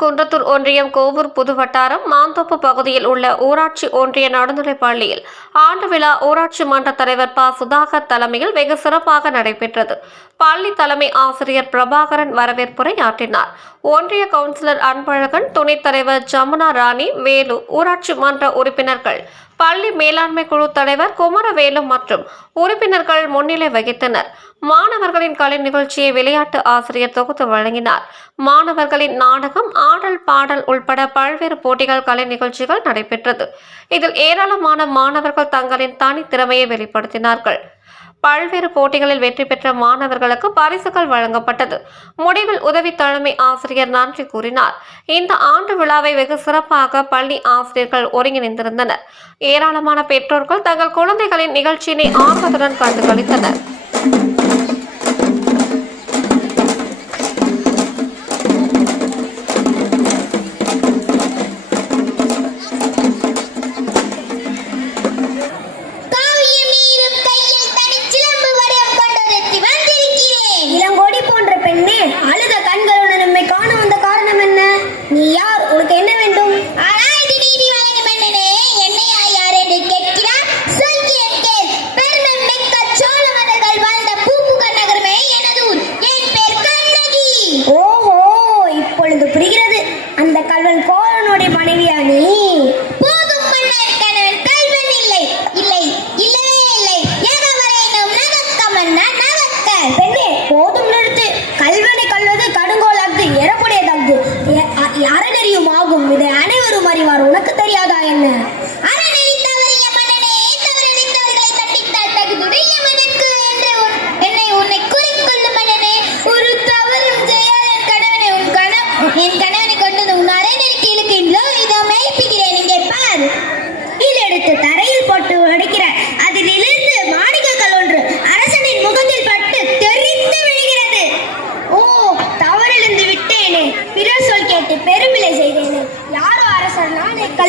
குன்றத்தூர் ஒன்றியம் கோவூர் புது வட்டாரம் மாந்தோப்பு பகுதியில் உள்ள ஊராட்சி ஒன்றிய நடுநிலைப் பள்ளியில் ஆண்டு விழா ஊராட்சி மன்ற தலைவர் ப. சுதாகர் தலைமையில் வெகு சிறப்பாக நடைபெற்றது. பள்ளி தலைமை ஆசிரியர் பிரபாகரன் வரவேற்புரை ஆற்றினார் ஒன்றிய கவுன்சிலர் அன்பழகன் துணைத் தலைவர் ஜமுனா ராணி வேலு ஊராட்சி மன்ற உறுப்பினர்கள் பள்ளி மேலாண்மை குழு தலைவர் குமரவேலு மற்றும் உறுப்பினர்கள் முன்னிலை வகித்தனர். மாணவர்களின் கலை நிகழ்ச்சியை விளையாட்டு ஆசிரியர் தொகுத்து வழங்கினார். மாணவர்களின் நாடகம் ஆடல் பாடல் உள்பட பல்வேறு போட்டிகள் கலை நிகழ்ச்சிகள் நடைபெற்றது. இதில் ஏராளமான மாணவர்கள் தங்களின் தனித்திறமையை வெளிப்படுத்தினார்கள். பல்வேறு போட்டிகளில் வெற்றி பெற்ற மாணவர்களுக்கு பரிசுகள் வழங்கப்பட்டது. முடிவில் உதவி தலைமை ஆசிரியர் நன்றி கூறினார். இந்த ஆண்டு விழாவை வெகு சிறப்பாக பள்ளி ஆசிரியர்கள் ஒருங்கிணைந்திருந்தனர். ஏராளமான பெற்றோர்கள் தங்கள் குழந்தைகளின் நிகழ்ச்சியினை ஆர்வத்துடன் கண்டு களித்தனர்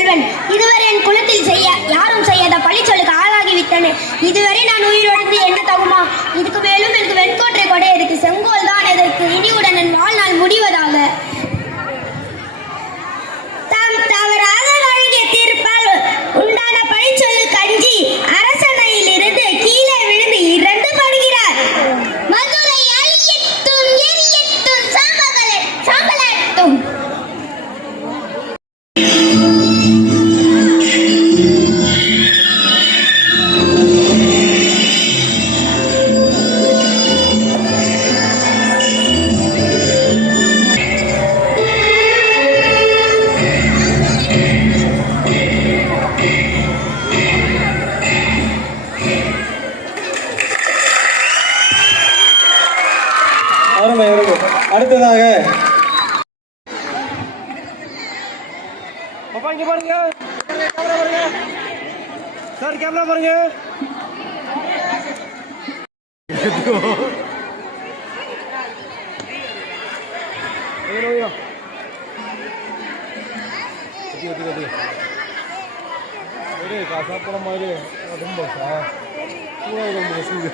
செல்வன் இதுவரை என் குலத்தில் செய்ய யாரும் செய்யாத பழிச்சொலுக்கு ஆளாகிவிட்டன இதுவரை நான் உயிரோடு என்ன தகுமா? இதுக்கு மேலும் எனக்கு அடுத்ததாக பாப்பா இங்க பாருங்க கேமரா பாருங்க சார் கேமரா பாருங்க ஐயோ, ஐயோ. ஒத்தி, ஒத்தி, ஒத்தி. ஒரே காசா போன மாதிரி ரொம்ப சார் ரொம்ப வசூல்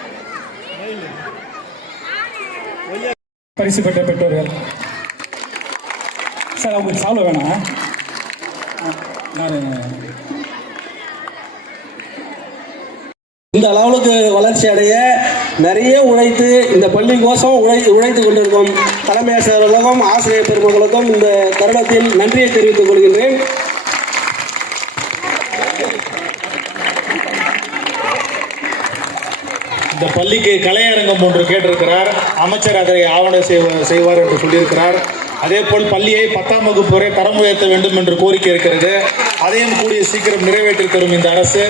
பரிசு பெற்ற பெற்றோர்கள். சார் அவங்களுக்கு சால்வ் வேணாம். நான் இந்த அளவுக்கு வளர்ச்சி அடைய நிறைய உழைத்து இந்த பள்ளி கோஷம் உழை உழைத்து கொண்டிருக்கும் தலைமை ஆசிரியர்களுக்கும் ஆசிரியர் பெருமக்களுக்கும் இந்த தருணத்தில் நன்றியை தெரிவித்துக் கொள்கின்றேன். இந்த பள்ளிக்கு கலையரங்கம் ஒன்று கேட்டிருக்கிறார். அமைச்சர் அதை ஆவணம் செய்வ- செய்வார் என்று சொல்லியிருக்கிறார். அதே போல் பள்ளியை பத்தாம் வகுப்பு வரை தரம் உயர்த்த வேண்டும் என்று கோரிக்கை இருக்கிறது. அதையும் கூடிய சீக்கிரம் நிறைவேற்றி தரும் இந்த அரசு.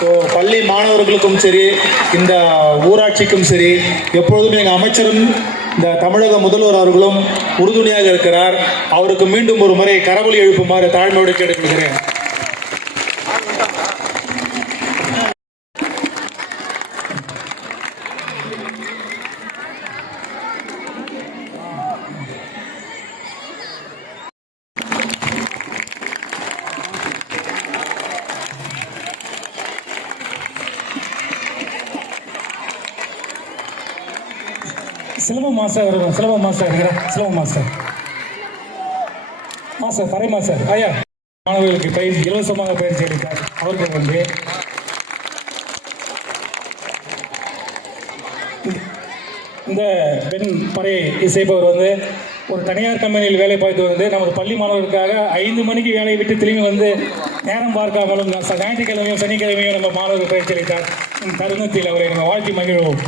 ஸோ பள்ளி மாணவர்களுக்கும் சரி இந்த ஊராட்சிக்கும் சரி எப்பொழுதும் எங்கள் அமைச்சரும் இந்த தமிழக முதல்வர் அவர்களும் உறுதுணையாக இருக்கிறார். அவருக்கு மீண்டும் ஒரு முறை கரவொலி எழுப்புமாறு தாழ்மையோடு கேட்டுக்கொள்கிறேன். சிலம்பம் மாஸ்டர் இருக்கும் சிலம்பம் மாஸ்டர் இருக்கிறேன் சிலம்பம் மாஸ்டர். மாஸ்டர் பறை மாஸ்டர். ஐயா மாணவர்களுக்கு பயிற்சி இலவசமாக பயிற்சி அளித்தார். அவர்கள் வந்து இந்த பெண் பறை இசைப்பவர் வந்து ஒரு தனியார் கம்பெனியில் வேலை பார்த்து வந்து நமது பள்ளி மாணவர்களுக்காக ஐந்து மணிக்கு வேலையை விட்டு திரும்பி வந்து நேரம் பார்க்காமலும் ஞாயிற்றுக்கிழமையும் சனிக்கிழமையும் நம்ம மாணவர்கள் பயிற்சி அளித்தார். தருணத்தில் அவரை நம்ம வாழ்த்தி மகிழ்வோம்.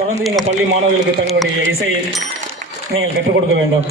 தொடர்ந்து எங்கள் பள்ளி மாணவர்களுக்கு தங்களுடைய இசையை நீங்கள் கற்றுக் கொடுக்க வேண்டும்.